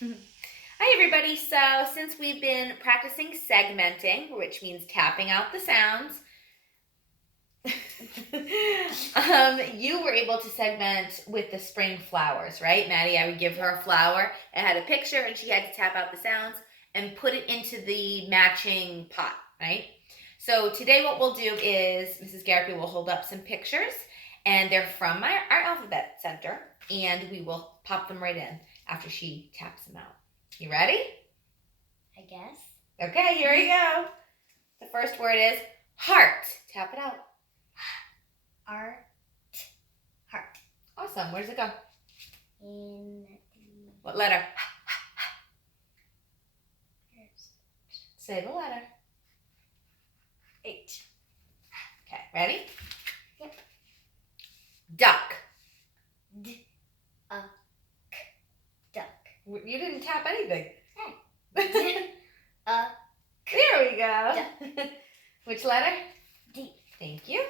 Hi everybody, so since we've been practicing segmenting, which means tapping out the sounds, you were able to segment with the spring flowers, right? Maddie, I would give her a flower, it had a picture, and she had to tap out the sounds and put it into the matching pot, right? So today what we'll do is, Mrs. Garrett will hold up some pictures, and they're from our alphabet center, and we will pop them right in after she taps them out. You ready? I guess. Okay, here we go. The first word is heart. Tap it out. Art. Heart. Awesome. Where does it go? In What letter? Say the letter. H. Okay, ready? Yep. Duck. D. Duck. You didn't tap anything. D. There we go. Which letter? D. Thank you.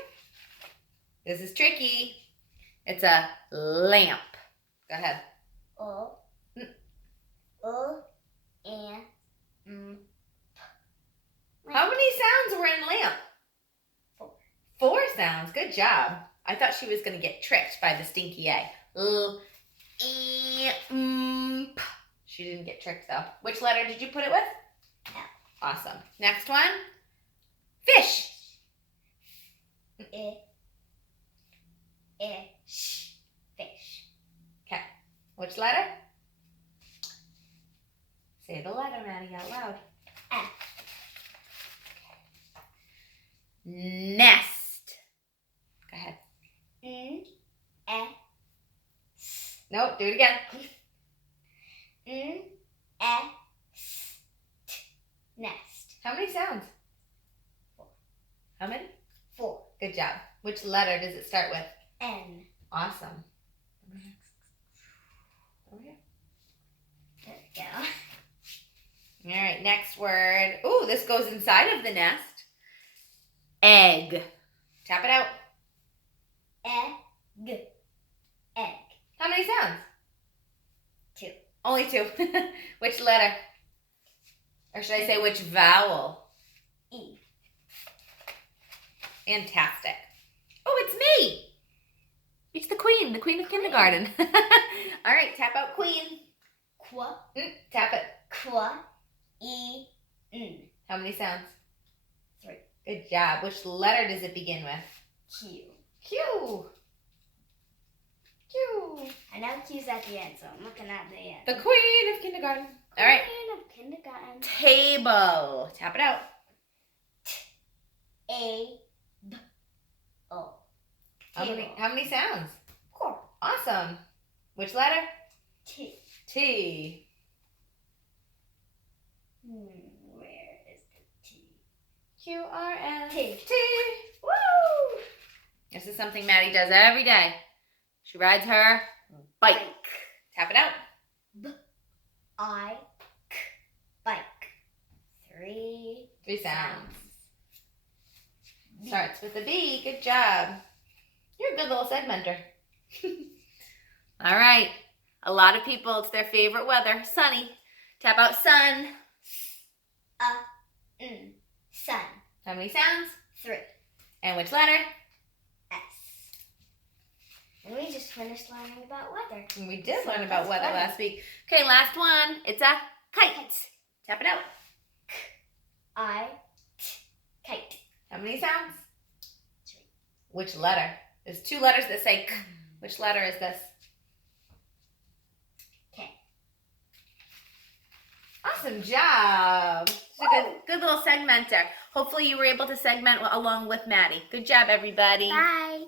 This is tricky. It's a lamp. Go ahead. O. O. And. How many sounds were in lamp? 4. 4 sounds. Good job. I thought she was going to get tricked by the stinky A. P. She didn't get tricked though. Which letter did you put it with? L. Awesome. Next one. Fish. Sh. Fish. Okay. Which letter? Say the letter, Maddie, out loud. F. Nest. Go ahead. S. Nope, do it again. Nest. How many sounds? 4. How many? 4. Good job. Which letter does it start with? N. Awesome. Over here. There we go. All right, next word. Ooh, this goes inside of the nest. Egg. Tap it out. Egg. Egg. How many sounds? 2. Only 2. Which letter? Or should I say which vowel? E. Fantastic. Oh, it's me. It's the queen of kindergarten. All right, tap out queen. Qua. Tap it. Qua. E. N. How many sounds? 3. Good job. Which letter does it begin with? Q. Q. Q. I know Q's at the end, so I'm looking at the end. The queen of kindergarten. All right. Queen of kindergarten. Table. Tap it out. A. B. O. How many sounds? 4. Awesome. Which letter? T. T. Where is the T? Q-R-S. T. T. Woo! This is something Maddie does every day. She rides her bike. Tap it out. B-I-K. Bike. 3 sounds. Starts with a B. Good job. You're a good little segmenter. All right. A lot of people, it's their favorite weather. Sunny. Tap out sun. Sun. How many sounds? 3. And which letter? S. And we just finished learning about weather. And we did learn about weather last week. Okay, last one. It's a kite. Tap it out. Kite. How many sounds? 3. Which letter? There's 2 letters that say K. Which letter is this? K. Awesome job. She's a good little segmenter. Hopefully you were able to segment along with Maddie. Good job, everybody. Bye.